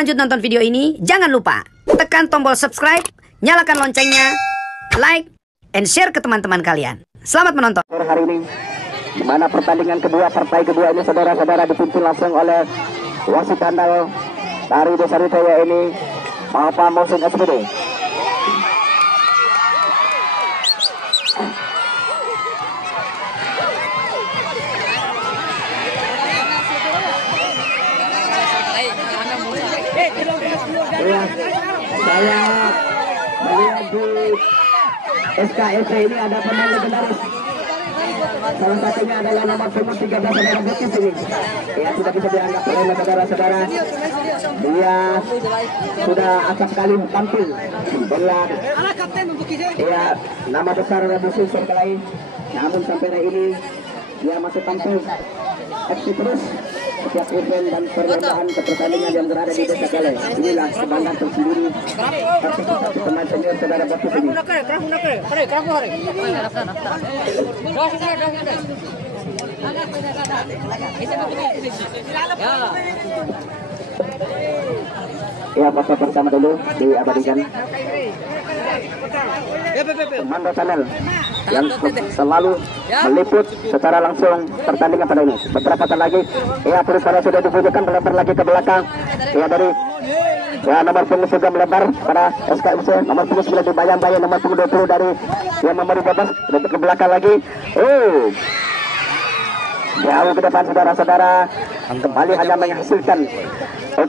lanjut nonton video ini, jangan lupa tekan tombol subscribe, nyalakan loncengnya, like, and share ke teman-teman kalian. Selamat menonton. Hari ini, di mana pertandingan kedua, partai kedua ini saudara-saudara dipimpin langsung oleh wasit handal dari Desa Wijaya ini, Bapak Mohsin SPD. Ya, saya melihat di SKFC ini ada pemain legendaris. Salah satunya adalah nomor punggung 13 saudara Butis ini. Ya, sudah bisa dianggap oleh saudara-saudara. Dia sudah acap kali tampil benar. Ya, nama besar musuh sekali. Namun sampai hari ini dia masih tampil aktif terus setiap event dan perlombaan pertandingan yang berada di Desa Gale. Inilah kebanggaan tersendiri partisipasi pemain senior saudara Butis ini. Ya, foto bersama dulu diabadikan. Komando channel yang selalu meliput secara langsung pertandingan pada ini. Beberapa saat lagi, ya Purisara sudah dibutuhkan melebar lagi ke belakang. Ya dari nomor punggung juga melebar pada SKFC. Nomor punggung 9 dibayang-bayang, nomor punggung 20 dari yang memberi bebas ke belakang lagi. Jauh ke depan saudara-saudara, kembali hanya menghasilkan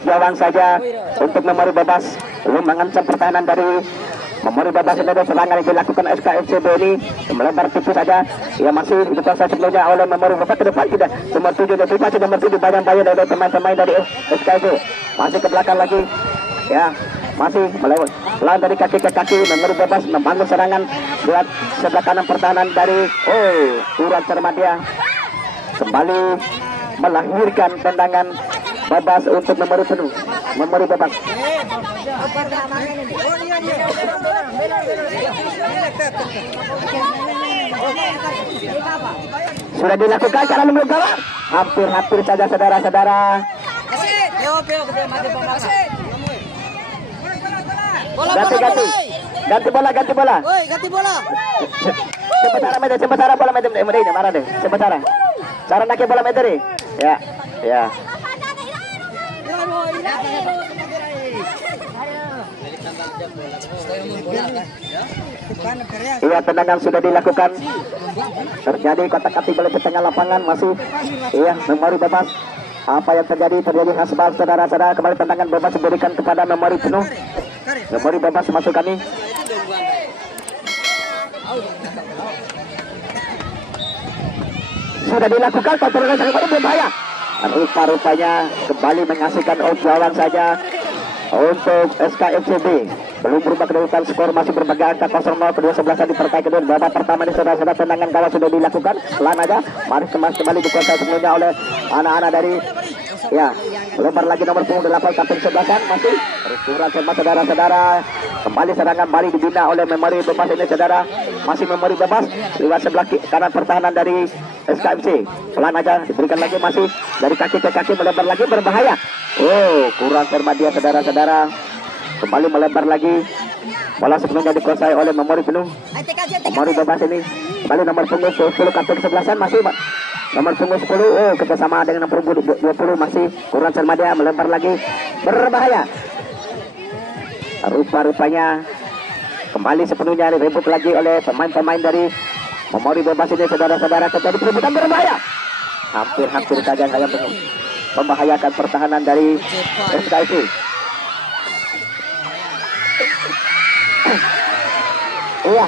jawang saja untuk memori bebas, belum mengancam pertahanan dari memori bebas. Ini ada serangan yang dilakukan SKFC ini melebar tipis saja. Ya masih dikuasai sebelumnya oleh memori bebas ke depan, tidak nomor 7 dan nomor 7 bayang-bayang dari pemain-pemain dari SKFC. Masih ke belakang lagi, ya masih melawan dari kaki ke kaki. Memori bebas membangun serangan buat sebelah kanan pertahanan dari Turan Cermadia kembali melahirkan tendangan bebas untuk memori penuh, memori bebas. Sudah dilakukan karena belum kalah. Hampir saja saudara-saudara. Ganti bola. Sementara bola meter ini marah deh. Sementara. Cara nak bola meter ini. Ya. Iya, tendangan sudah dilakukan. Terjadi kotak-katik bola di tengah lapangan masih. Iya, memori bebas. Apa yang terjadi hasbal saudara-saudara. Kembali tendangan bebas diberikan kepada memori penuh. Memori bebas masuk kami. Sudah dilakukan kontrol sangat berbahaya. Rupa-rupanya kembali mengasihkan jawang saja untuk SKFCB. Belum berubah kedudukan, skor masih berbagai angka 0-0 kedua sebelasan di partai kedua. Babak pertama ini saudara-saudara tendangan gawang sudah dilakukan. Pelan aja, mari kembali dikuasai sebelumnya oleh anak-anak dari lebar lagi nomor punggung 8 kapten sebelasan masih kurang sama saudara-saudara. Kembali serangan mari dibina oleh memori bebas ini saudara. Masih memori bebas lewat sebelah kanan pertahanan dari SKFC. Pelan aja diberikan lagi, masih dari kaki ke kaki melebar lagi berbahaya. Kurang cermat dia saudara-saudara. Kembali melebar lagi. Bola sebelumnya dikuasai oleh memori penuh. Memori bebas ini. Kembali nomor punggung 10 kapten kesebelasan masih nomor punggung 10. Kerjasama dengan nomor punggung 20 masih kurang cermat dia melebar lagi berbahaya. Rupa-rupanya kembali sepenuhnya direbut lagi oleh pemain-pemain dari memori bebas ini saudara-saudara. Terjadi perebutan berbahaya. Hampir saja saya membahayakan pertahanan dari SKFC. Iya,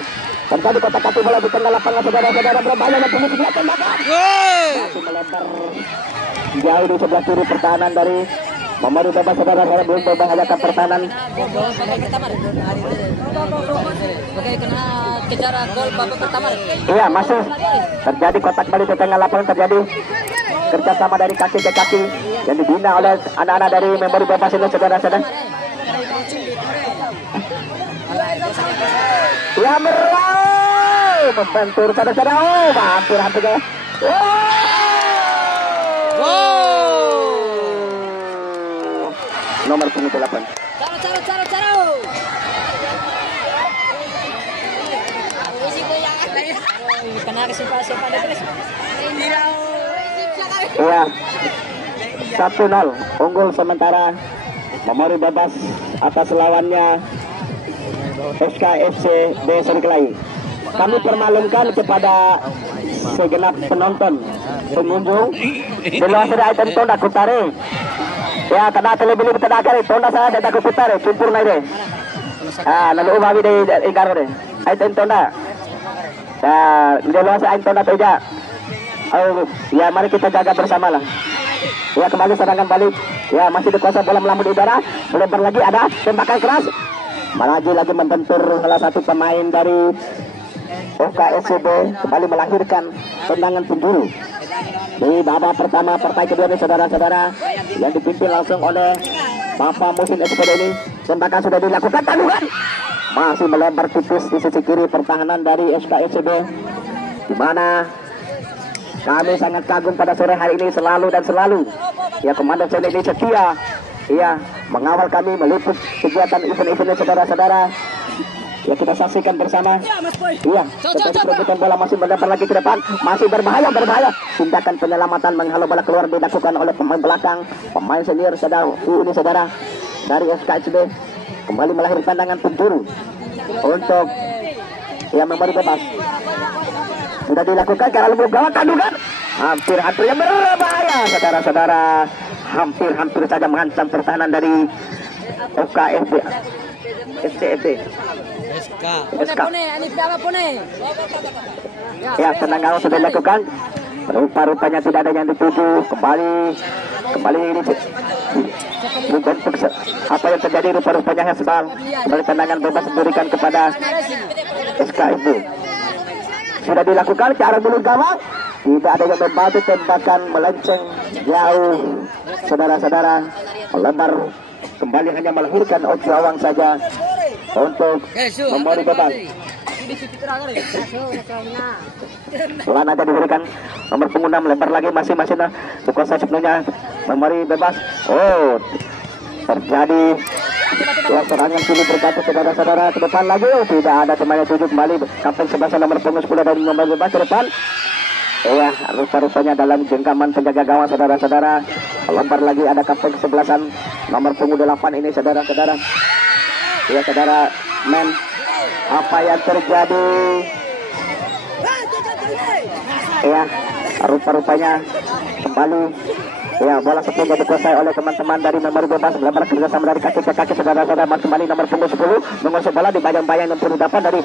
terjadi kotak-katik bola di tengah lapangan saudara-saudara. Berbahaya dan penuh sebelah tembakan. Masih melebar jauh di sebelah kiri pertahanan dari memori bebas saudara-saudara. Belum membahayakan pertahanan. Iya, masih terjadi kotak balik di tengah lapangan. Terjadi kerjasama dari kaki ke kaki yang dibina oleh anak-anak dari memori bebas ini saudara-saudara. Ya meraih membentur saudara-saudara. Hampir ya. nomor punggung 8. Iya, 1-0 unggul sementara Memori bebas atas lawannya SKFC Desa Kelahi. Kami permalukan kepada segenap penonton pengunjung di luar sana item tonda kutare ya kada lebih tada kare tonda saya ada kutare cumpur nai de lalu umawi de ingkar de item tonda di luar sana item tonda teja. Ya mari kita jaga bersama lah. Ya kembali serangan balik. Ya masih dikuasai bola melambung di udara. Melebar lagi ada tembakan keras. Melaju lagi membentur salah satu pemain dari OKSCB kembali melahirkan tendangan penjuru di babak pertama partai kedua ini saudara-saudara yang dipimpin langsung oleh Bapak Musin SPD ini. Tembakan sudah dilakukan, tandungan masih melebar tipis di sisi kiri pertahanan dari SKFCB, di mana kami sangat kagum pada sore hari ini selalu dan selalu. Ya Komandan Seni ini setia, ya mengawal kami meliput kegiatan event-eventnya saudara-saudara. Ya kita saksikan bersama. Iya, tetapi perebutan bola masih melempar lagi ke depan, masih berbahaya. Tindakan penyelamatan menghalau bola keluar dilakukan oleh pemain belakang, pemain senior saudara ini saudara dari SKSB kembali melahirkan tendangan penjuru untuk yang memberi bebas. Sudah dilakukan karena belum gawat tandungan. Hampir yang berbahaya saudara-saudara. Hampir saja mengancam pertahanan dari OKFB. SCFD. SK. Ya, tendangan sudah dilakukan. Rupa-rupanya tidak ada yang dituju. Kembali ini apa yang terjadi, rupa-rupanya Hesbal kembali tendangan bebas diberikan kepada SKFD. Sudah dilakukan ke arah mulut gawang. Tidak ada yang membantu, tembakan melenceng jauh saudara-saudara, melebar kembali hanya melahirkan gawang saja untuk memberi bebas. Bola nanti diberikan nomor punggung 6, lebar lagi masih dikuasai sepenuhnya memberi bebas. Terjadi serangan kini bergantung saudara-saudara ke depan lagi. Tidak ada temannya, tuju kembali kapten 11 nomor punggung 10 dari nomor bebas ke depan. Ya, rupa-rupanya dalam genggaman penjaga gawang saudara-saudara. Lebar lagi ada kapten 11 nomor punggung 8 ini saudara-saudara. Ya saudara men, apa yang terjadi? Ya, rupa-rupanya kembali. Ya, bola sepenuhnya dikuasai oleh teman-teman dari nomor bebas. Lebar kerjasama dari kaki ke kaki saudara-saudara. Kembali nomor punggung 10 mengusung bola di bayang-bayang 68 dari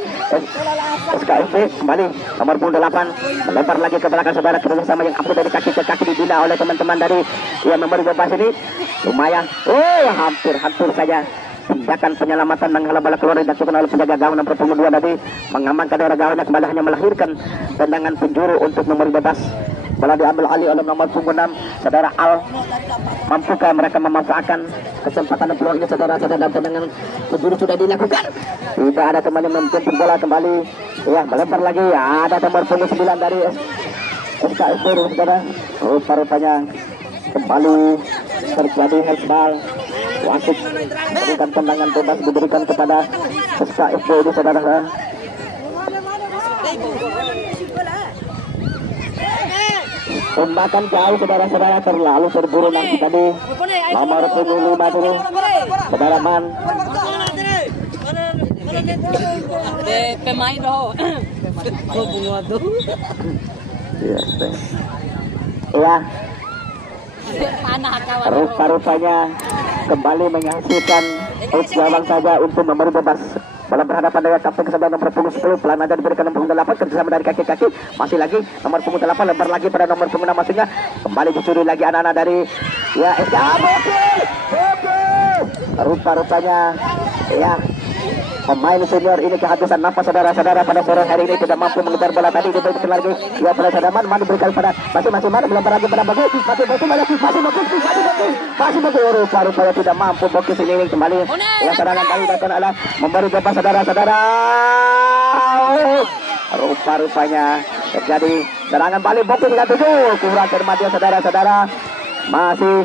SKFB. Kembali nomor punggung 8 melebar lagi ke belakang saudara, kerjasama yang ampuh dari kaki ke kaki dibina oleh teman-teman dari yang nomor bebas ini. Lumayan. Hampir saja tindakan penyelamatan menghalau bola keluar dilakukan oleh penjaga gawang nomor punggung 2 tadi, mengamankan daerah gawangnya, kembali hanya melahirkan tendangan penjuru untuk nomor bebas. Bola diambil alih oleh nomor punggung 6 saudara Al. Mampukah mereka memanfaatkan kesempatan peluang ini saudara-saudara, dan tendangan penjuru sudah dilakukan. Tidak ada teman yang menjemput bola kembali. Ya, melempar lagi. Ya, ada nomor punggung 9 dari SKFB saudara. Rupa-rupanya kembali terjadi Hesbal. Wasit berikan tendangan bebas diberikan kepada SKFB ini saudara. Tembakan jauh saudara-saudara, terlalu terburu nanti tadi. Nomor punggung 5 dulu saudara Man. Pemain doh. Ya. Rupa-rupanya kembali menghasilkan gawang saja untuk memberi bebas. Bola berhadapan dengan kapten ke-9 nomor punggung 10, pelan aja diberikan nomor punggung 8, kerjasama dari kaki-kaki, masih lagi nomor punggung 8, lebar lagi pada nomor punggung 6 maksudnya, kembali dicuri lagi anak-anak dari ya rupa-rupanya ya pemain senior ini kehabisan nafas saudara-saudara pada sore hari ini, tidak mampu mengejar bola tadi, diberikan lagi ya pada saudara Man diberikan pada masing-masing Man, melempar lagi pada Bagus, masih bagus, rupa-rupanya tidak mampu Bokis ini kembali ya serangan kali dilakukan adalah memberi bebas saudara-saudara. Rupa-rupanya terjadi serangan balik Bokis dengan 7, kurang cermat ya saudara-saudara, masih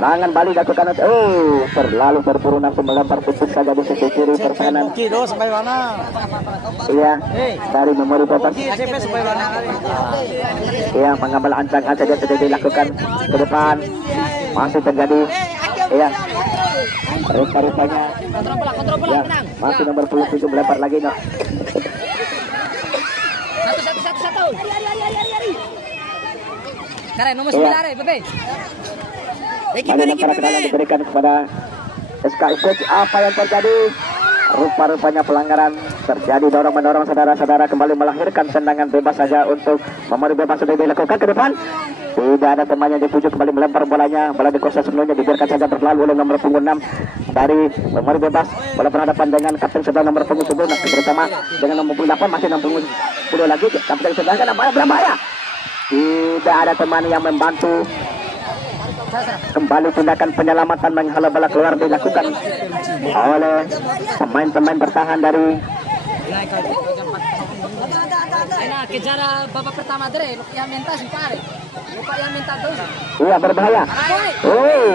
Serangan balik dilakukan. Terlalu berburu nafsu melempar tipis saja di sisi kiri pertahanan. Iya, dari memori bebas. Iya, mengambil ancangan saja sudah dilakukan ke depan. Masih terjadi. Iya. Rupa-rupanya. Ya, masih nomor 27 melempar lagi, no. Satu. Karen nomor 9 Bebe. Balik lempar ke dalam diberikan kepada SKFC. Apa yang terjadi? Rupa-rupanya pelanggaran terjadi, dorong-mendorong saudara-saudara, kembali melahirkan tendangan bebas saja untuk memori bebas sudah dilakukan ke depan. Tidak ada temannya dipujuk, kembali melempar bolanya, bola dikuasai sebelumnya, dibiarkan saja berlalu oleh nomor punggung 6 dari memori bebas. Bola berhadapan dengan kapten sebelah nomor punggung 10 bersama dengan nomor 8, masih 60 lagi kapten sebelah kan berbahaya. Tidak ada teman yang membantu. Kembali tindakan penyelamatan menghalau bola keluar dilakukan oleh pemain-pemain bertahan dari kejar babak pertama yang minta simpare. Lupa yang minta terus. Iya, berbahaya.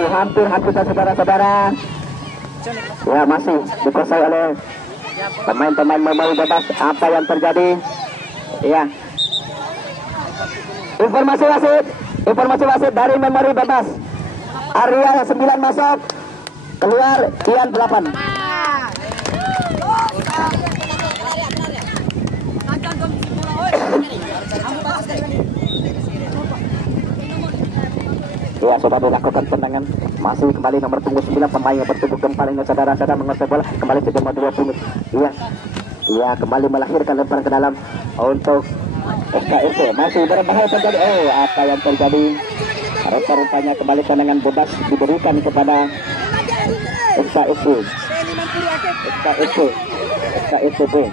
Hampir saudara-saudara. Ya, masih dikuasai oleh pemain-pemain memori bebas. Apa yang terjadi? Iya. Informasi wasit dari memori bebas. Area 9 masuk, keluar Ian 8. Ya, sudah dilakukan tendangan. Masih kembali nomor punggung 9 pemain yang bertubuh kembali saudara-saudara menguasai bola. Kembali ke nomor 20. Iya, kembali melahirkan lemparan ke dalam untuk SKFC. Masih berbahaya terjadi. Apa yang terjadi? Rupa-rupanya kembali tendangan bebas diberikan kepada SKFC. SKFC.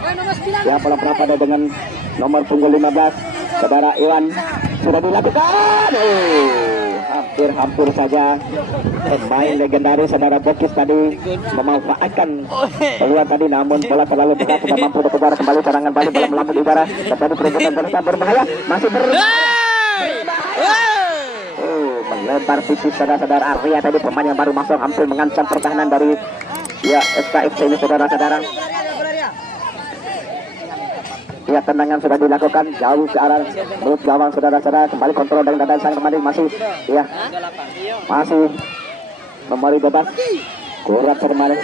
Ya, bola berapa dengan nomor punggung 15 saudara Iwan sudah dilakukan. Hampir saja pemain legendaris saudara Bokis tadi memanfaatkan peluang tadi, namun bola terlalu dekat, tidak mampu dikejar. Kembali serangan balik, bola melambung udara, terjadi perebutan berbahaya, masih melebar tipis saudara-saudara. Arya tadi pemain yang baru masuk hampir mengancam pertahanan dari SKFC ini saudara-saudara. Ya, tendangan sudah dilakukan jauh ke arah mulut gawang saudara-saudara. Kembali kontrol dengan dada sang kembali masih memori bebas. Kurang kembali,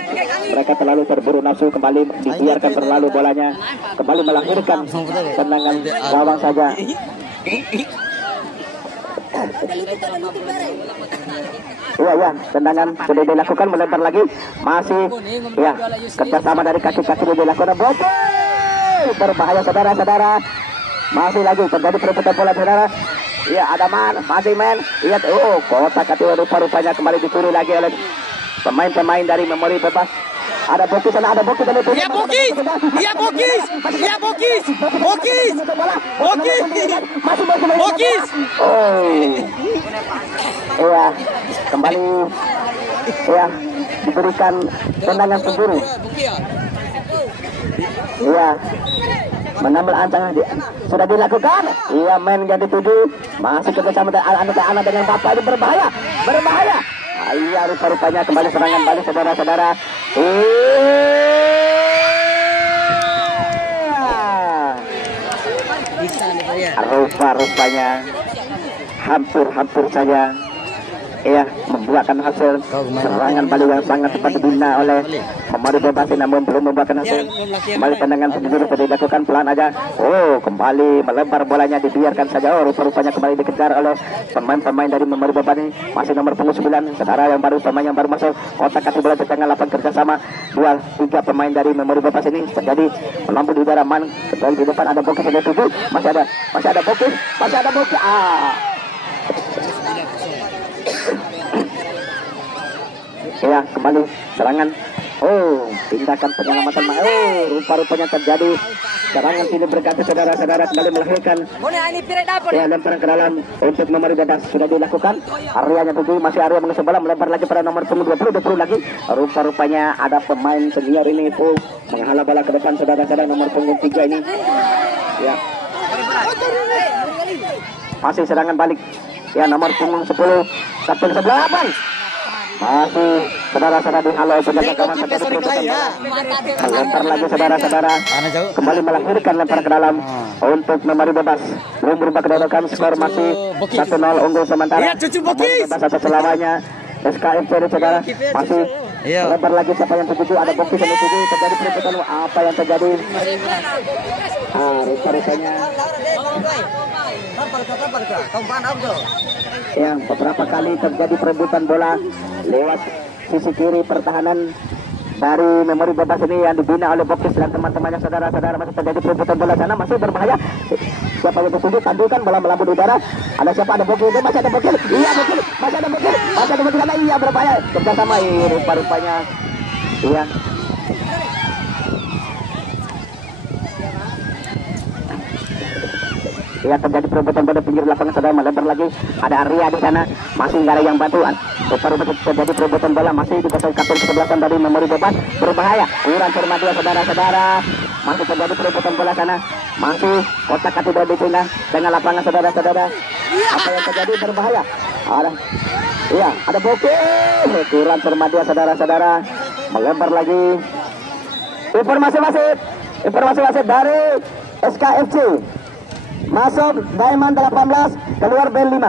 mereka terlalu terburu nafsu, kembali dibiarkan terlalu bolanya, kembali melahirkan tendangan gawang saja. Iya, tendangan sudah dilakukan, melempar lagi, masih kerjasama dari kaki-kaki dilakukan. Berbahaya saudara-saudara, masih lagi terjadi perebutan bola saudara. Iya, ada masih main. Iya, kotak kaki rupa-rupanya kembali dicuri lagi oleh pemain-pemain dari memori bebas. Ada Bokis sana, ada Bokis dari Bokis. Iya, kembali diberikan tendangan semburu. Iya, mengambil ancangan sudah dilakukan. Iya, main jadi 7, masih kerjasama anak-anak dengan bapak ini berbahaya. Iya, rupa-rupanya kembali serangan balik saudara-saudara. Rupa-rupanya hampir saja membuahkan hasil serangan balik yang sangat cepat dibina oleh memori bebas, namun belum membuahkan hasil. Kembali tendangan sendiri sudah dilakukan pelan aja. Kembali melebar bolanya, dibiarkan saja. Rupa-rupanya kembali dikejar oleh pemain-pemain dari memori bebas ini. Masih nomor punggung 9 saudara yang baru, pemain yang baru masuk. Kotak kaki bola di tengah lapangan kerjasama 2-3 pemain dari memori bebas ini. Terjadi melambung di udara, man kembali di depan ada Bokis ada 7. Masih ada Bokis. Ya, kembali serangan. Tindakan penyelamatan. Rupa-rupanya terjadi serangan sini berkata saudara-saudara, kembali melahirkan. Lemparan ke dalam untuk memori bebas sudah dilakukan. Areanya tujuh, masih area mengusung bola, melempar lagi pada nomor punggung 20 lagi. Rupa-rupanya ada pemain senior ini menghalau bola ke depan saudara-saudara, nomor punggung 3 ini. Ya. Masih serangan balik. Ya, nomor punggung 10 kapten 8. Masih saudara-saudara di halo penjaga gawang terjadi perebutan bola. Lempar lagi saudara-saudara. Kembali melahirkan lempar ke dalam untuk memari bebas. Belum berubah kedudukan, skor masih 1-0 unggul sementara. Bebas atas selamanya. SKFC saudara masih lempar lagi siapa yang tertuju, ada Bokis yang tertuju, terjadi perebutan. Apa yang terjadi? Rupa-rupanya ya beberapa kali terjadi perebutan bola lewat sisi kiri pertahanan dari memori bebas ini yang dibina oleh Bokis dan teman-temannya. Saudara-saudara masih terjadi perebutan bola sana, masih berbahaya. Siapa yang tertuju, tandulkan bola melambung udara. Ada siapa? Ada Bokis, masih ada Bokis. Iya Bokis, masih ada Bokis, masih ada Bokis sana. Iya berbahaya. Kerjasama rupa-rupanya. Iya. Ya terjadi perebutan pada pinggir lapangan, saudara melebar lagi. Ada Arya di sana, masih nggak ada yang bantuan. Rupa-rupanya terjadi perebutan bola masih dikuasai kapten kesebelasan dari memori bebas, berbahaya. Kurang cermat dia saudara-saudara. Masih terjadi perebutan bola sana, masih kotak kaki dari pindah dengan lapangan saudara-saudara. Apa yang terjadi? Berbahaya. Iya, ada Bokis. Kurang cermat dia saudara-saudara. Melebar lagi. Informasi wasit dari SKFC. Masuk Diamond 18, keluar bel 5.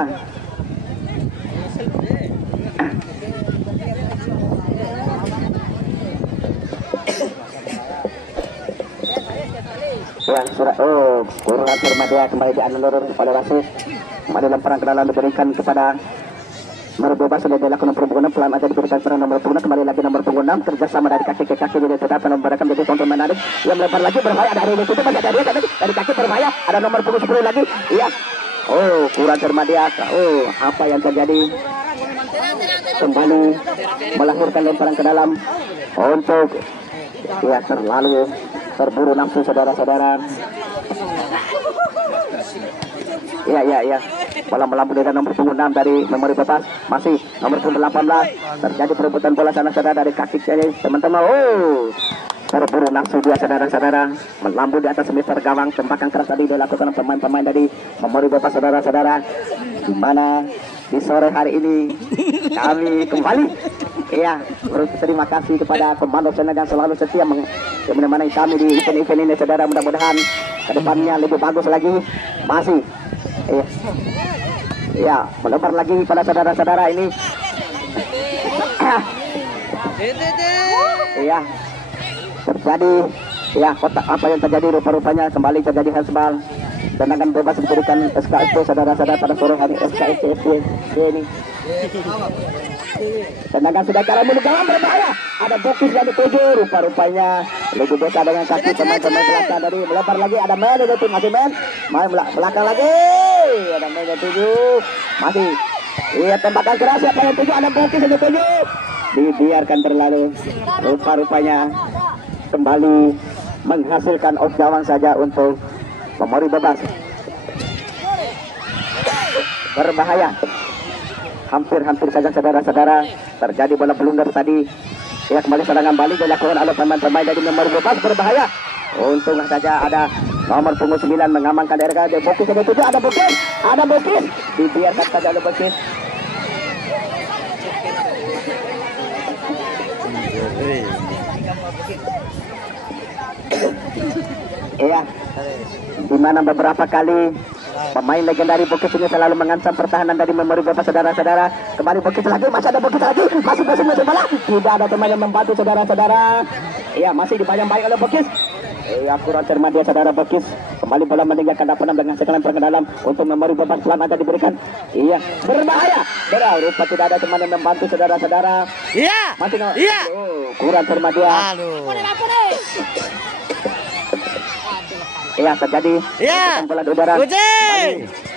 Ya, surat kurang cermat dia kembali dianulir oleh wasit. Kembali lemparan ke dalam diberikan kepada nomor bebas, sudah dilakukan perhubungan pelan aja diberikan pada nomor punggung. Kembali lagi nomor punggung 6, kerjasama dari kaki ke kaki jadi tetap memberikan jadi tonton menarik. Yang melempar lagi berbahaya, ada ini itu masih ada dia dari kaki berbahaya, ada nomor punggung 10 lagi. Iya. Kurang cermat dia. Apa yang terjadi? Kembali melahirkan lemparan ke dalam untuk terlalu terburu nafsu saudara-saudara. Iya. Bola melambung dengan nomor punggung 6 dari memori bebas. Masih nomor punggung 18. Terjadi perebutan bola sana saudara dari kaki kiri teman-teman. Terburu nafsu dia saudara-saudara. Melambung di atas meter gawang. Tembakan keras tadi dilakukan pemain-pemain dari memori bebas saudara-saudara. Di mana di sore hari ini kami kembali. Iya, terima kasih kepada komando channel yang selalu setia menemani kami di event-event ini saudara. Mudah-mudahan kedepannya lebih bagus lagi. Masih Iya, melebar lagi pada saudara-saudara ini. Iya, terjadi. Ya, kotak apa yang terjadi? Rupa-rupanya kembali terjadi handball. Tendangan bebas diberikan SKFC saudara-saudara pada sore hari SKFC ini. Tendangan sudah cara mulut gawang berbahaya. Ada Bokis yang dituju. Rupa-rupanya lebih besar dengan kaki pemain-pemain belakang dari melebar lagi. Ada main dari tim masih main belakang lagi. Ada main yang tuju. Masih. Iya, tembakan keras siapa yang tuju? Ada Bokis yang dituju. Dibiarkan berlalu. Rupa-rupanya kembali menghasilkan off gawang saja untuk memori bebas. Berbahaya. Hampir saja saudara-saudara terjadi bola blunder tadi. Ya, kembali serangan balik dilakukan oleh pemain-pemain dari nomor bebas, berbahaya. Untung saja ada nomor punggung 9 mengamankan dari Bokis yang dituju. Ada Bokis. Dibiarkan saja oleh Bokis. Iya, di mana beberapa kali pemain legendari Bokis ini selalu mengancam pertahanan dari memori bebas saudara-saudara. Kembali Bokis lagi, masih ada Bokis lagi, masih bola. Tidak ada teman yang membantu saudara-saudara. Iya, masih dibayang-bayang oleh Bokis. Iya, kurang cermat dia saudara Bokis. Kembali bola meninggalkan lapangan dengan sekalian ke dalam untuk memori bebas pelan aja diberikan. Iya, berbahaya. Rupa tidak ada teman yang membantu saudara-saudara. Iya. Masih kurang cermat dia. Iya, terjadi bola di udara.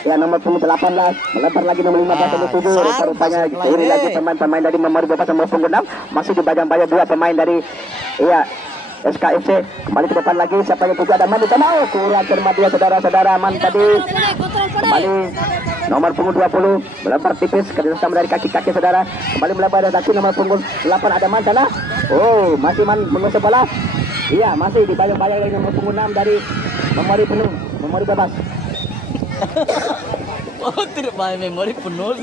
Ya, nomor punggung 18 melempar lagi nomor 15 nomor 7. Rupa-rupanya ini lagi pemain-pemain dari memori bebas nomor punggung 6. Masih dibayang-bayang dua pemain dari SKFC. Kembali ke depan lagi, siapa yang tujuh? Ada Man di sana. Kurang cermat dia saudara-saudara. Man tadi kembali nomor punggung 20 melempar tipis kerjasama dari kaki-kaki saudara. Kembali melempar dari kaki nomor punggung 8. Ada Man sana. Masih Man mengusir bola. Iya, masih dibayang-bayang dari nomor punggung 6 dari memori penuh, memori bebas. Tidak main memori penuh.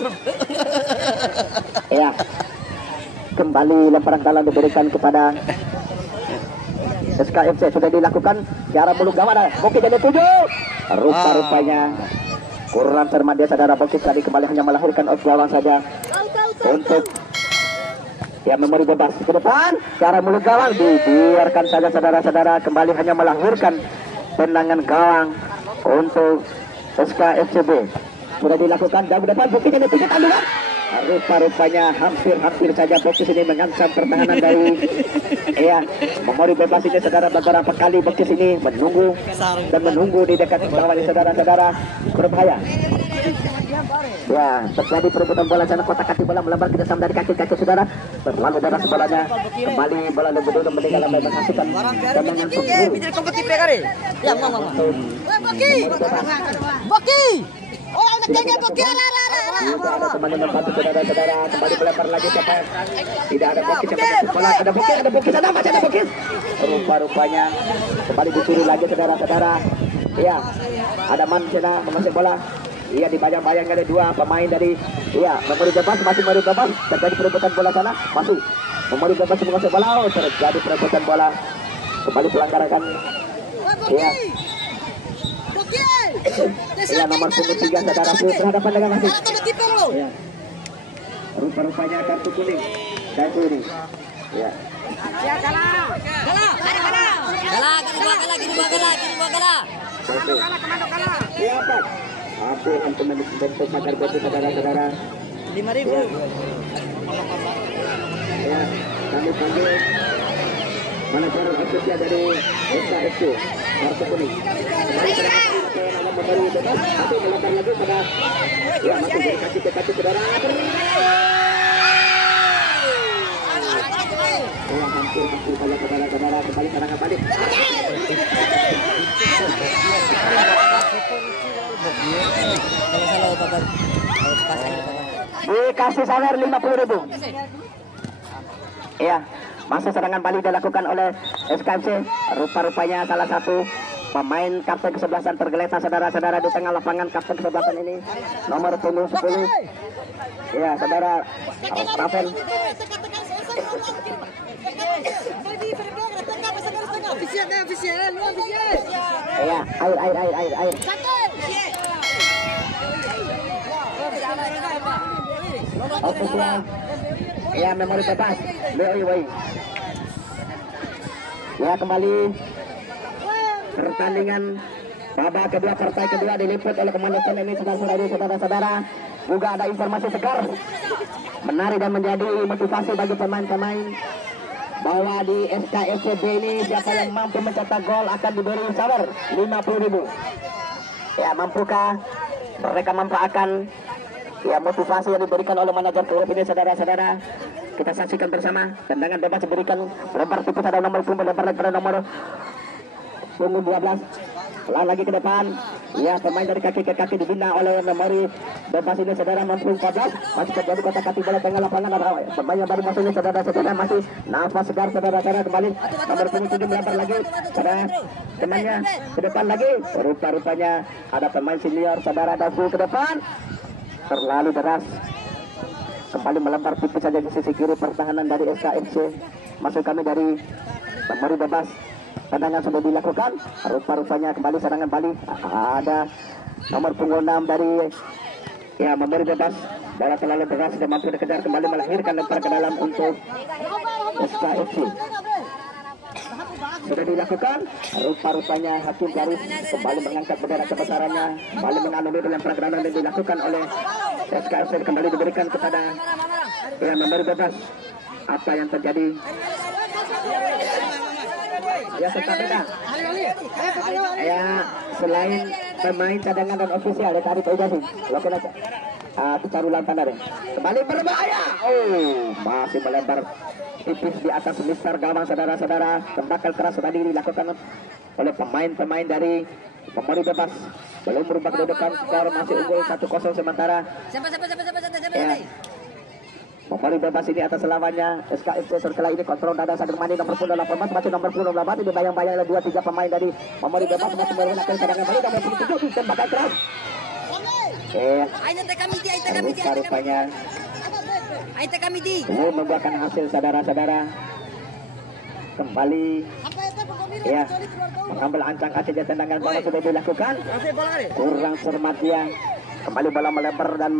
Iya. Kembali lemparan dalam diberikan kepada SKFC, sudah dilakukan Tiara Muluk gawang. Bokis jadi 7. Rupa-rupanya kurang cermat dia saudara. Bokis tadi kembali hanya melahirkan out gawang saja untuk ya memori bebas ke depan. Tiara Muluk gawang dibiarkan saja saudara-saudara, kembali hanya melahirkan tendangan gawang untuk SKFCB. Sudah dilakukan jauh depan. Bokis jadi 7 tandungan. Rupa-rupanya hampir saja Bokis ini mengancam pertahanan dari memori bebas ini saudara. Beberapa kali Bokis ini menunggu dan menunggu di dekat bawah ini saudara-saudara, berbahaya. Ya, terjadi perebutan bola sana, kotak kaki bola melebar ke dari kaki-kaki saudara. Berlalu deras bolanya, kembali bola lebih dulu meninggal dan menghasilkan tendangan kembali membantu saudara-saudara, kembali melempar lagi siapa? Tidak ada Bokis yang bola, ada Bokis, ada Bokis. Rupa-rupanya kembali dicuri lagi saudara-saudara. Iya, ada Man sana menguasai bola. Iya, dibayang-bayang ada 2 pemain dari memori bebas, masih memori bebas. Terjadi perebutan bola sana, masih memori bebas menguasai bola. Oh, terjadi perebutan bola. Kembali pelanggaran. Iya. Ya, nomor punggung 3 saudara berhadapan dengan masih. Ya. Rupa-rupanya kartu kuning. Kartu ini. Ya. Siapa? Aku untuk membentuk pagar besi saudara-saudara. 5.000. Ya, kami panggil manajer eksekutif dari SKFC. Kartu kuning. Memberi bebas, tapi melempar lagi pada masih dari kaki ke kaki saudara. Hampir saja saudara-saudara, kembali serangan balik. Dikasih sawer 50.000. Iya, masa serangan balik dilakukan oleh SKFC. Rupa-rupanya salah satu pemain kapten kesebelasan tergeletak saudara-saudara di tengah lapangan. Kapten kesebelasan ini nomor punggung 10. Ya saudara, Rafael. Ya, air. Oke, ya memori bebas. Ya, kembali pertandingan babak kedua, partai kedua diliput oleh Komando Sen ini saudara-saudara. Juga ada informasi segar, menarik dan menjadi motivasi bagi pemain-pemain bahwa di SKFCB ini siapa yang mampu mencetak gol akan diberi sawer 50.000. Ya, mampukah mereka memanfaatkan motivasi yang diberikan oleh manajer klub ini saudara-saudara? Kita saksikan bersama. Tendangan bebas diberikan, lempar tipis ada nomor punggung, lempar lagi pada nomor punggung 12. Lalu lagi ke depan. Ya, pemain dari kaki ke kaki dibina oleh memori bebas ini saudara, mampu 14. Masih terjadi kotak kaki bola tengah lapangan. Ada pemain yang baru masuk ini saudara-saudara, masih nafas segar saudara-saudara. Kembali nomor punggung 7 melempar lagi pada temannya ke depan lagi. Rupa-rupanya ada pemain senior saudara Dafu ke depan. Terlalu deras, kembali melempar tipis saja di sisi kiri pertahanan dari SKFC. Masuk kami dari memori bebas. Tendangan sudah dilakukan. Rupa-rupanya kembali serangan balik. Ada nomor punggung 6 dari memori bebas. Bola terlalu deras, sudah mampu dikejar, kembali melahirkan lempar ke dalam untuk SKFC. Sudah dilakukan. Rupa-rupanya Hakim Garis kembali mengangkat bendera kebesarannya, kembali menganulir lempar ke dalam yang dilakukan oleh SKFC, kembali diberikan kepada memberi bebas. Apa yang terjadi? Ya, serta beda. Ya, selain pemain cadangan dan ofisial ya tadi Pak Ibrahim, lakukan aja. Carulan tanda deh. Kembali berbahaya. Oh, masih melempar tipis di atas mister gawang saudara-saudara. Tembakan keras sudah dilakukan oleh pemain-pemain dari memori bebas. Belum merubah kedudukan, skor masih unggul 1-0 sementara. Ya. Memori bebas ini atas lawannya SKFC setelah ini kontrol dada Sadung Mani nomor 18 masih nomor 18 ini bayang-bayang ada 2-3 pemain dari memori bebas masih menggunakan cadangan balik nomor 17 tembakan keras. Rupanya belum membuahkan hasil, saudara-saudara. Kembali ya mengambil ancang saja, tendangan bola sudah dilakukan, kurang cermat dia. Kembali bola melebar dan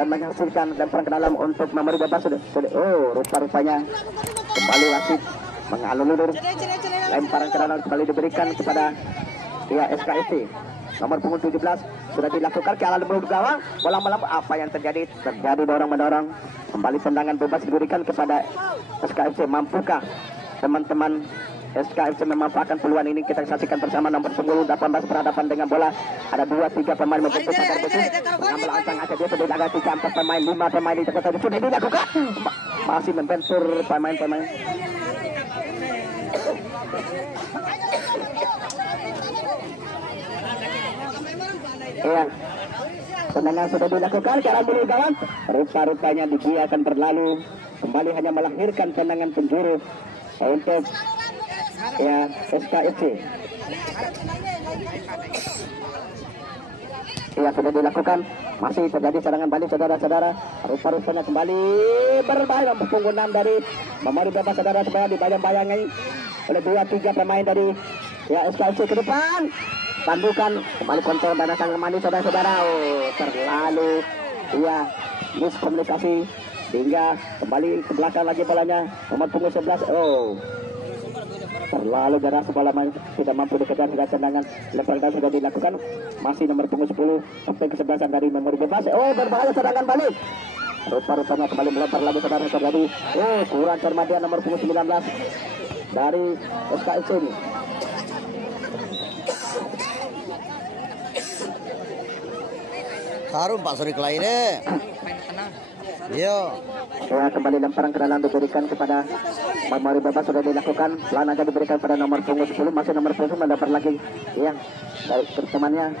menghasilkan lemparan ke dalam untuk memberi bebas. Sudah. Oh, rupa-rupanya kembali wasit mengalur-ulur lemparan ke dalam kembali diberikan kepada ya SKFC. Nomor punggung 17 sudah dilakukan ke arah mulut gawang. Bola apa yang terjadi? Terjadi dorong-mendorong. Kembali tendangan bebas diberikan kepada SKFC. Mampukah teman-teman SKFC memanfaatkan peluang ini? Kita saksikan bersama. Nomor punggung 18 berhadapan dengan bola. Ada 2-3 pemain membentuk pagar besi. Mengambil ancang aja dia sudah ada 3-4 pemain, 5 pemain di tengah tadi sudah dilakukan. Masih membentur pemain-pemain. Iya, tendangan sudah dilakukan ke arah mulut gawang. Rupa-rupanya dibiarkan berlalu. Kembali hanya melahirkan tendangan penjuru untuk ya SKFC. Iya, sudah dilakukan. Masih terjadi serangan balik, saudara-saudara. Rupa-rupanya kembali berbahaya. Punggung 6 dari memori bebas, saudara-saudara, dibayang-bayangi oleh 2-3 pemain dari ya SKFC ke depan. Tandukan kembali kontrol dan sang manis, saudara-saudara. Oh, terlalu ya miskomunikasi hingga kembali ke belakang lagi bolanya. Nomor punggung 11. Oh, terlalu deras bola, tidak mampu dikejar. Sudah tendangan lemparan sudah dilakukan. Masih nomor punggung 10 kapten kesebelasan dari memori bebas. Oh, berbahaya serangan balik. Rupa-rupanya kembali melempar lagi, saudara terjadi. Oh, kurang cermat dia nomor punggung 19 dari SKFC ini. Harum Pak Suri Kelai deh. Iya. Ya, kembali lemparan ke dalam diberikan kepada memori bebas sudah dilakukan. Pelan aja diberikan pada nomor punggung 10. Masih nomor punggung mendapat lagi ya dari temannya.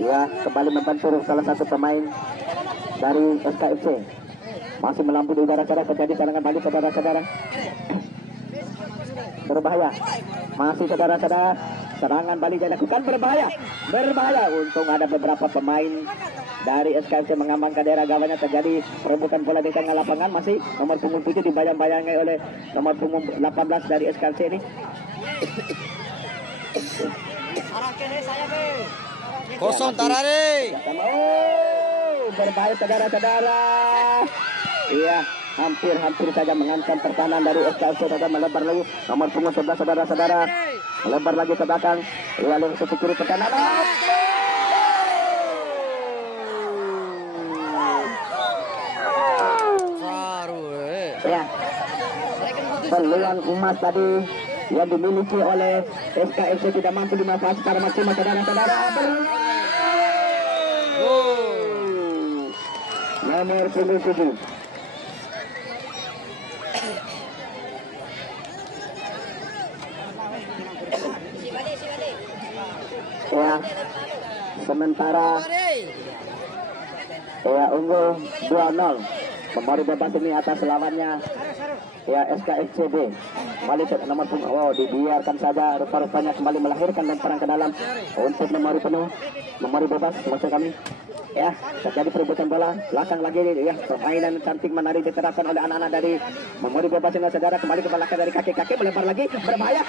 Ya, kembali membantu salah satu pemain dari SKFC. Masih melambung di udara, terjadi serangan balik, saudara-saudara. Berbahaya. Masih, saudara-saudara, serangan balik dilakukan. Berbahaya. Untung ada beberapa pemain dari SKFC mengamankan daerah gawangnya. Terjadi perebutan bola di tengah lapangan. Masih nomor punggung 7 dibayang-bayangi oleh nomor punggung 18 dari SKFC ini. Kosong Tarare. Oh, berbahaya, saudara-saudara. Iya, hampir saja mengancam pertahanan dari SKFC. Saja melebar lagi nomor punggung 11, saudara-saudara, melebar lagi ke belakang. Iya, langsung ke kiri pertahanan. Ya, peluang emas tadi yang dimiliki oleh SKFC tidak mampu dimanfaatkan secara maksimal, saudara-saudara. Nomor punggung 7. Ya, sementara ya unggul 2-0. Memori bebas ini atas lawannya ya SKFCB. Balik nomor punggung. Oh, dibiarkan saja. Rupa-rupanya kembali melahirkan lemparan ke dalam untuk memori penuh. Memori bebas maksud kami. Ya, terjadi perebutan bola. Belakang lagi ya, permainan cantik menarik diterapkan oleh anak-anak dari memori bebas ini, saudara. Kembali ke belakang dari kaki-kaki, melempar lagi. Berbahaya.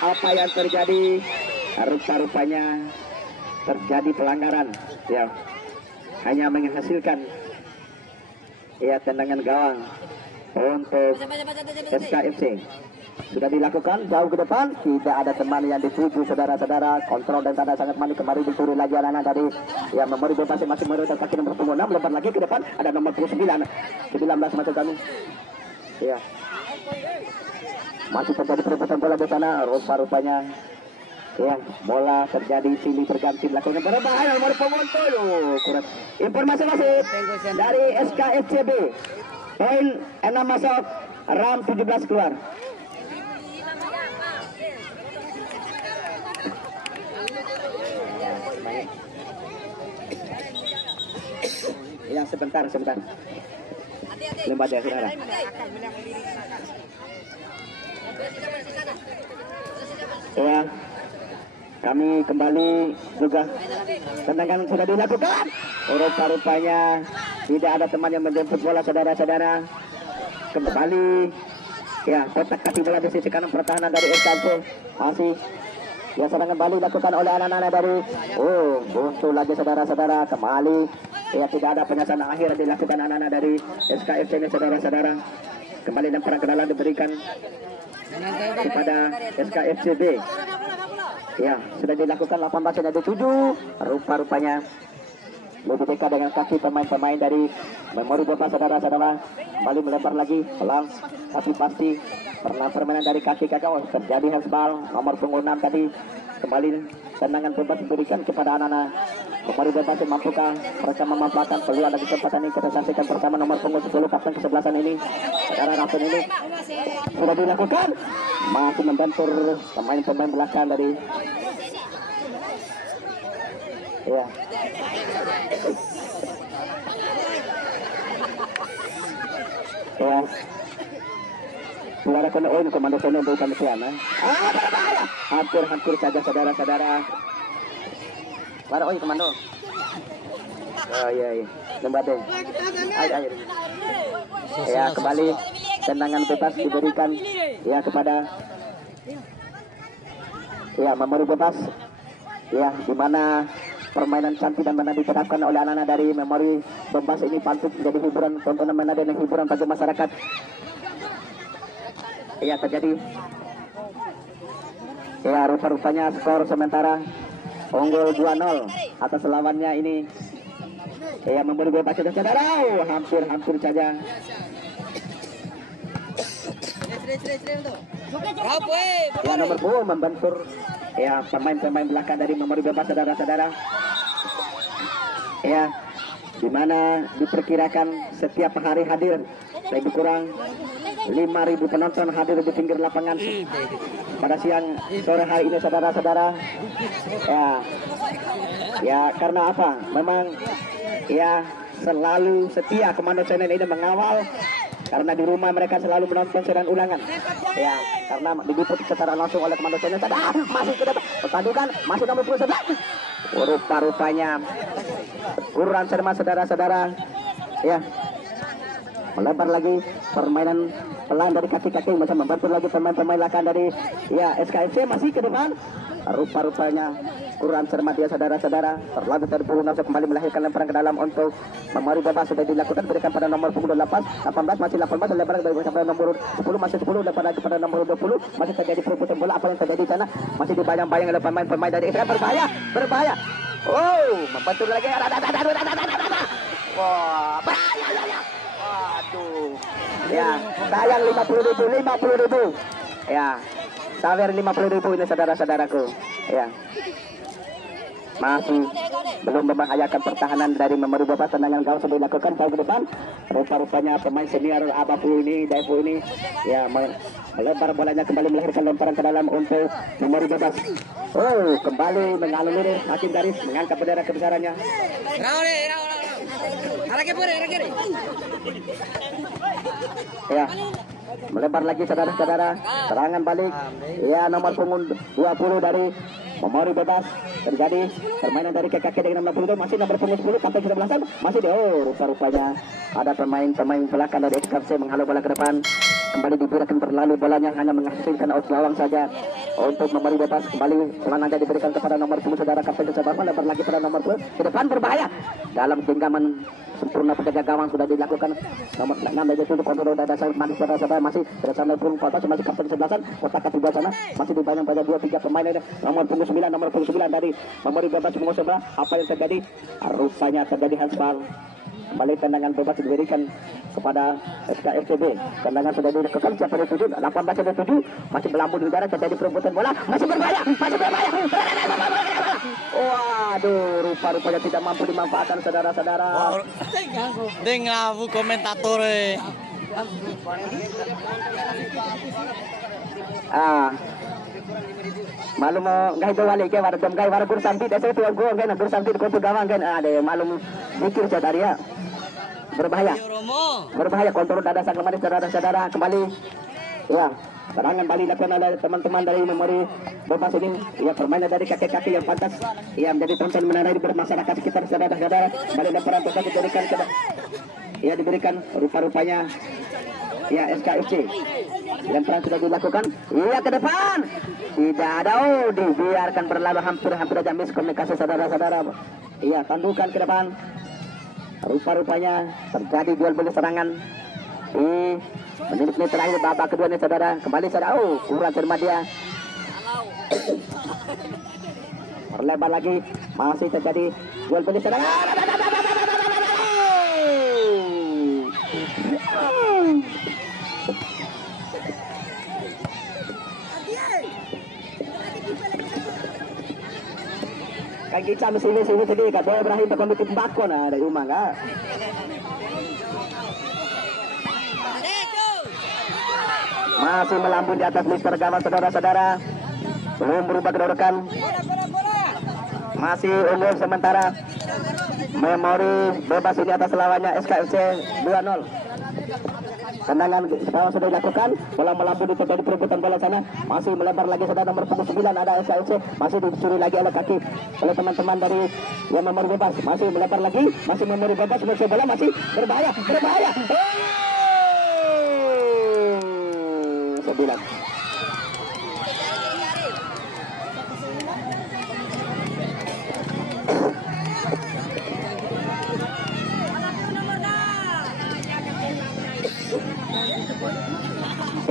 Apa yang terjadi? Rupa-rupanya terjadi pelanggaran. Ya, hanya menghasilkan ya tendangan gawang untuk SKFC. Sudah dilakukan jauh ke depan, tidak ada teman yang dituju, saudara-saudara. Kontrol dan tanda sangat manis. Kembali dicuri lagi anak-anak dari yang memori bebas masih merupakan kaki nomor punggung 6. Lebar lagi ke depan, ada nomor 19 macam kami. Ya, masih terjadi perebutan bola di sana. Rupa-rupanya ya, bola terjadi silih berganti melakukan berbahaya nomor punggung 7. Kurang informasi masih dari SKFCB. Poin 6 masuk, RAM 17 keluar. Ya, sebentar. Lembah dia, saudara. Ya, kami kembali juga tendangan sudah dilakukan. Rupa-rupanya tidak ada teman yang menjemput bola saudara-saudara. Kembali ya, kotak kaki bola di sisi kanan pertahanan dari SKFC. Masih ya, serangan kembali dilakukan oleh anak-anak dari muncul lagi saudara-saudara. Kembali ya, tidak ada penyesalan akhir dilakukan anak-anak dari SKFC ini saudara-saudara. Kembali lemparan ke dalam diberikan kepada SKFC B. Ya, sudah dilakukan 18 dari 7. Rupa-rupanya lebih dekat dengan kaki pemain-pemain dari Memori Boba saudara-saudara. Kembali melempar lagi pelan tapi pasti. Permainan dari kaki kakak terjadi handball nomor punggung 6 tadi. Kembali tendangan bebas diberikan kepada anak-anak Memori Boba. Mampukah mereka memanfaatkan peluang dari kesempatan ini? Kita saksikan bersama nomor punggung 10 kapten kesebelasan ini, saudara Rafin ini sudah dilakukan. Masih membentur pemain-pemain belakang dari ya. Ya. Suara kena ini komando sana bukan Tiana. Berbahaya. Hampir saja saudara-saudara. Suara komando. Oh iya. Lembat deh. Air. Ya, kembali tendangan bebas diberikan ya kepada ya Memori Bebas. Ya, di mana permainan cantik dan mana diterapkan oleh anak-anak dari Memori Bebas ini patut menjadi hiburan, tontonan mana dan hiburan bagi masyarakat. Ya, terjadi ya, rupa-rupanya skor sementara unggul 2-0 atas lawannya ini. Ya, Memori Bebas saudara, hampir saja. Ya, nomor 2 membentur ya pemain-pemain belakang dari Memori Bebas saudara-saudara. Ya, dimana diperkirakan setiap hari hadir lebih kurang 5.000 penonton hadir di pinggir lapangan pada siang sore hari ini saudara-saudara. Ya, karena apa? Memang ya selalu setia komando channel ini mengawal, karena di rumah mereka selalu menonton siaran ulangan. Ya, karena diliput secara langsung oleh komando channel. Masih ke depan pertandingan, masih nomor 11. Rupa-rupanya kurang cermat saudara-saudara. Ya, melebar lagi permainan pelan dari kaki-kaki, macam membantu lagi pemain-pemain belakang dari ya SKFC masih ke depan. Rupa-rupanya kurang cermat ya saudara-saudara. Terlalu terburu nafsu kembali melahirkan lemparan ke dalam untuk Memori Bebas. Sudah dilakukan, berikan pada nomor punggung 18 masih 18, lemparan berikan pada nomor 10 masih 10, lemparan lagi pada nomor 20. Masih terjadi perebutan bola. Apa yang terjadi di sana? Masih dibayang-bayang oleh pemain-pemain dari Israel. Berbahaya. Membantu lagi. Wah, bahaya. Waduh. Ya, sayang 50.000. Ya, sawer 50.000 ini saudara-saudaraku. Ya, masih belum membahayakan pertahanan dari Memori Bebas. Tendangan gawang sudah dilakukan ke depan. Rupa-rupanya pemain senior Abapu ini, Daifu ini ya melebar bolanya, kembali melahirkan lemparan ke dalam untuk Memori Bebas. Kembali mengalir hakim garis mengangkat bendera kebesarannya. Ya, melebar lagi saudara-saudara. Serangan balik ya, nomor punggung 20 dari Memori Bebas. Terjadi permainan dari kaki dengan 60, masih nomor punggung 10 kapten kesebelasan masih rupa-rupanya ada pemain-pemain belakang dari SKFC menghalau bola ke depan. Kembali dibiarkan berlalu bolanya, hanya menghasilkan out gawang saja untuk Memori Bebas. Kembali pelan aja diberikan kepada nomor 10 saudara kapten kesebelasan, lebar lagi pada nomor 10 ke depan, berbahaya dalam genggaman sempurna penjaga gawang sudah dilakukan. Nomor 6 dari itu kontrol dada saya masih bersama pun 14 masih kapten kesebelasan, kotak kaki dua sana masih dibanyak pada 2-3 pemain ada. Nomor punggung 9 dari Memori Bebas punggung 11. Apa yang terjadi? Rupanya terjadi handball. Kembali tendangan bebas diberikan kepada SKFCB. Tendangan sudah dilakukan, siapa dari 7, 18 dari 7, masih berlambung di udara, terjadi perebutan bola, masih berbahaya. Waduh, rupa-rupanya tidak mampu dimanfaatkan saudara-saudara. Dengar komentator. Malum nggak itu wali ke waradam nggak warad bersanti desa itu gua nggak bersanti di kota gawang kan ada malum mikir saudara. Berbahaya kontrol dada sang kemarin saudara-saudara. Kembali ya Serangan Bali dilakukan oleh teman-teman dari memori bebas ini. Ia permainan dari kaki-kaki yang pantas. Ia menjadi tonton menarik di masyarakat sekitar saudara-saudara. Bali lemparan bebas diberikan ke ia diberikan rupa-rupanya ya SKFC. Lemparan sudah dilakukan. Ia ke depan. Tidak ada, dibiarkan berlalu hampir saja miskomunikasi saudara-saudara. Ia tandukan ke depan. Rupa-rupanya terjadi jual beli serangan di menit-menit terakhir babak kedua nih saudara. Kembali saudara, kurang cermat dia. Berlebar lagi, masih terjadi jual beli serangan. Kang Gica sini tadi kata Ibrahim berkomitmen tembakau nah dari rumah enggak. Masih melambung di atas Mister Gawang saudara-saudara. Belum berubah kedudukan. Masih unggul sementara. Memori bebas ini atas lawannya SKFC 2-0. Tendangan sekarang sudah dilakukan. Bola melambung di terjadi perebutan bola sana. Masih melebar lagi saudara nomor 9 ada SKFC. Masih dicuri lagi oleh kaki oleh teman-teman dari yang memori bebas. Masih melebar lagi. Masih memori bebas. Musuh bola masih berbahaya. 9.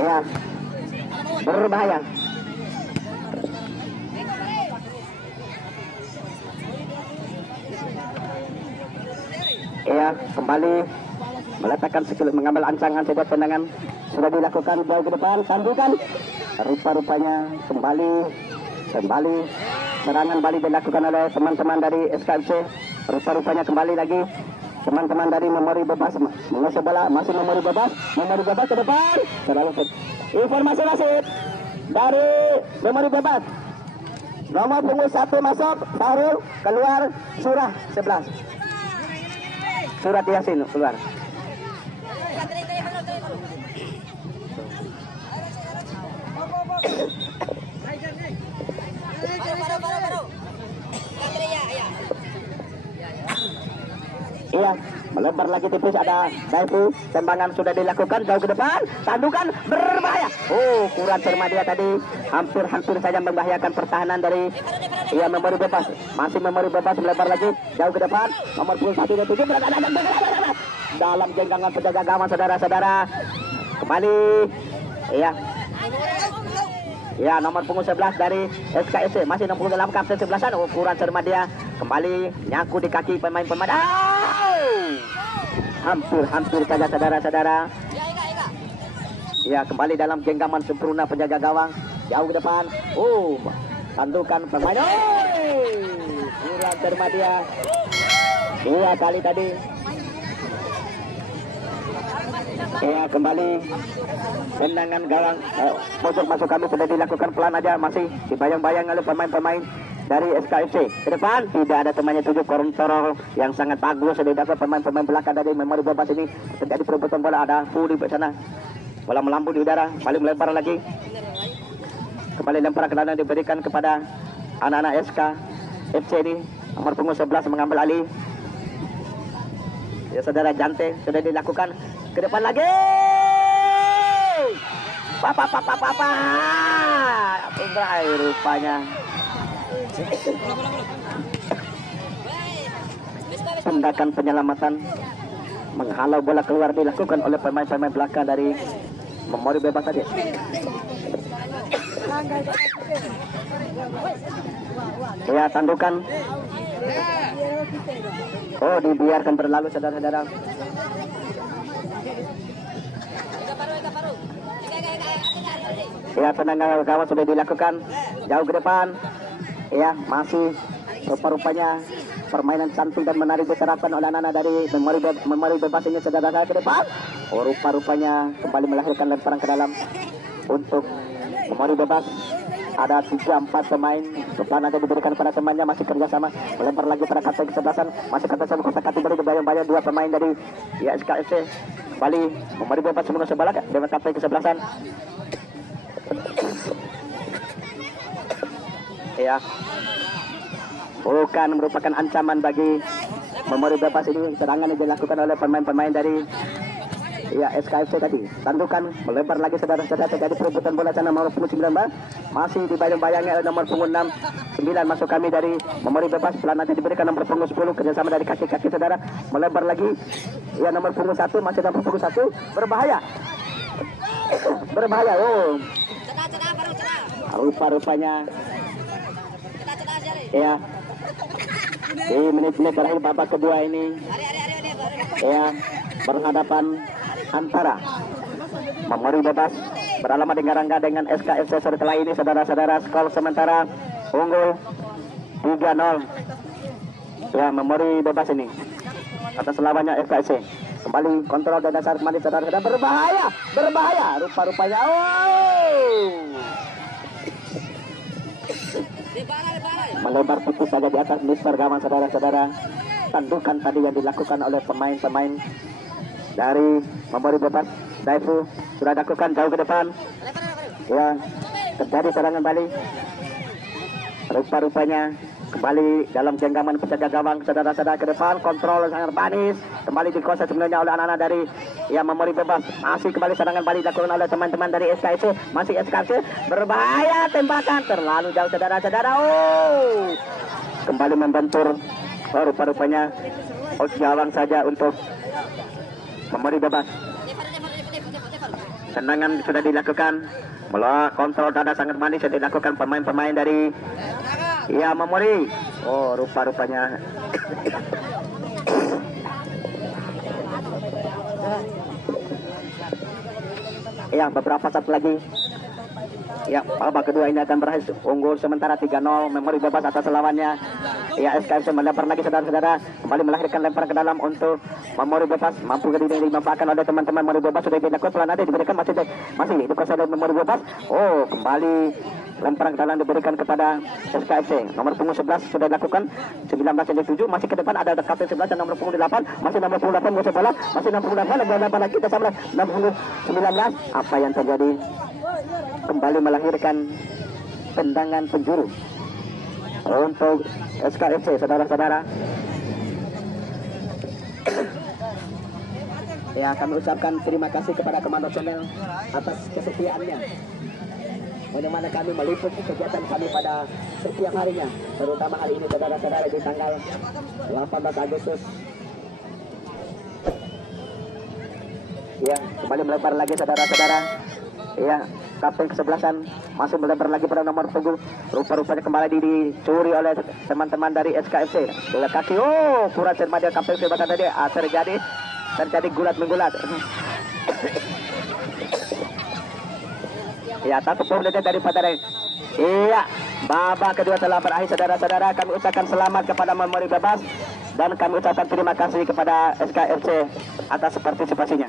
Ya, berbahaya. Ya, kembali meletakkan skill mengambil ancangan sebuah tendangan sudah dilakukan jauh ke depan, tandukan. Rupa-rupanya kembali serangan Bali dilakukan oleh teman-teman dari SKFC. Rupa-rupanya kembali lagi teman-teman dari memori bebas mengusir bola, masih memori bebas ke depan. Terlalu informasi wasit dari memori bebas. Nomor punggung 1 masuk, Fahrul keluar, Surah 11. Surat Yasin keluar. Iya, melebar lagi tipis ada Daifu. Tembakan sudah dilakukan jauh ke depan, tandukan berbahaya. Kurang cermat dia tadi, hampir saja membahayakan pertahanan dari memori bebas. Masih memori bebas melebar lagi jauh ke depan. Nomor 21 berada dalam genggaman penjaga gawang saudara-saudara. Kembali ya nomor punggung 11 dari SKFC masih 60 dalam kapten 11-an. Kurang cermat dia, kembali nyaku di kaki pemain-pemain. Hampir saja saudara-saudara. Ya, kembali dalam genggaman sempurna penjaga gawang jauh ke depan. Tandukan pemain. Kurang cermat dia. 2 kali tadi. Ya, kembali tendangan gawang pojok masuk kami sudah dilakukan pelan aja, masih dibayang-bayang oleh pemain-pemain dari SKFC. Ke depan tidak ada temannya 7 kontrol yang sangat bagus sudah dapat pemain-pemain belakang dari memori bebas ini. Terjadi perebutan bola, ada Fudi di sana. Bola melambung di udara, paling melebar lagi. Kembali lempar ke dalam diberikan kepada anak-anak SKFC ini. Nomor punggung 11 mengambil alih. Ya, saudara Jante sudah dilakukan. Ke depan lagi. Berakhir rupanya. Tindakan penyelamatan menghalau bola keluar dilakukan oleh pemain-pemain belakang dari memori bebas saja. Ya, tandukan. Dibiarkan berlalu saudara-saudara. Ya, tendangan gawang sudah dilakukan jauh ke depan. Ya, masih rupa-rupanya permainan cantik dan menarik diterapkan oleh anak-anak dari memori bebas ini saudara-saudara ke depan. Rupa-rupanya kembali melahirkan lemparan ke dalam untuk memori bebas. Ada 3-4 pemain depan aja diberikan pada temannya, masih kerjasama melempar lagi pada kapten kesebelasan, masih kerjasama kata-kata dari bayang-bayang 2 pemain dari SKFC. Bali memori bebas sebelum sebelah dengan kapten kesebelasan. Ya, bukan merupakan ancaman bagi Memori bebas ini. Serangan yang dilakukan oleh pemain-pemain dari SKFC tadi. Tandukan melebar lagi saudara-saudara, terjadi perebutan bola sana nomor punggung 19. Masih dibayang-bayangi oleh nomor punggung 9 masuk kami dari Memori bebas. Pelan nanti diberikan nomor punggung 10 kerjasama dari kaki-kaki saudara. Melebar lagi. Ya, nomor punggung 1 masih nomor punggung 1. Berbahaya. Berbahaya. Oh. Rupa-rupanya. Ya. Di menit-menit terakhir babak kedua ini. Ya, berhadapan antara Memori bebas beralamat di Garangga dengan SKFC. Setelah ini saudara-saudara skor sementara unggul 3-0. Ya, Memori bebas ini atas lawannya SKFC. Kembali kontrol dan dasar kembali saudara-saudara. Berbahaya, berbahaya. Rupa-rupanya. Melebar tipis saja di atas Mister gawang saudara-saudara. Tandukan tadi yang dilakukan oleh pemain-pemain dari Memori bebas. Daifu sudah lakukan jauh ke depan. Ya, terjadi serangan balik. Rupa-rupanya kembali dalam genggaman penjaga gawang saudara-saudara ke depan. Kontrol sangat manis. Kembali dikuasai sebenarnya oleh anak-anak dari Memori bebas. Masih kembali serangan balik dilakukan oleh teman-teman dari SKFC. Masih SKFC. Berbahaya tembakan terlalu jauh saudara-saudara. Kembali membentur. Rupa-rupanya gawang saja untuk Memori bebas. Tendangan sudah dilakukan. Melalui kontrol dada sangat manis yang dilakukan pemain-pemain dari Memori. Rupa-rupanya beberapa saat lagi babak kedua ini akan berakhir unggul sementara 3-0 Memori bebas atas lawannya. SKFC melempar lagi saudara-saudara, kembali melahirkan lempar ke dalam untuk Memori bebas. Mampu dimanfaatkan oleh teman-teman Memori bebas. Sudah dilakukan pelan nanti diberikan masih dikuasai oleh Memori bebas. Kembali lempar ke dalam diberikan kepada SKFC. Nomor punggung 11 sudah dilakukan. 19 yang dituju. Masih ke depan ada kapten 11 dan nomor punggung 8. Masih nomor punggung 8 musuh bola. Masih nomor punggung 8 lagi kita sama nomor punggung 19. Apa yang terjadi? Kembali melahirkan tendangan penjuru untuk SKFC saudara-saudara. Kami ucapkan terima kasih kepada Komando Channel atas kesetiaannya, bagaimana kami meliput kegiatan kami pada setiap harinya, terutama hari ini saudara-saudara di tanggal 18 Agustus. Kembali melebar lagi saudara-saudara. Kapten kesebelasan masih melebar lagi pada nomor punggung. Rupa-rupanya kembali dicuri oleh teman-teman dari SKFC. Bola kaki, kurang cermat dia kapten kesebelasan tadi. Terjadi gulat menggulat. Satu poin daripada babak kedua telah berakhir saudara-saudara. Kami ucapkan selamat kepada Memori bebas dan kami ucapkan terima kasih kepada SKFC atas partisipasinya.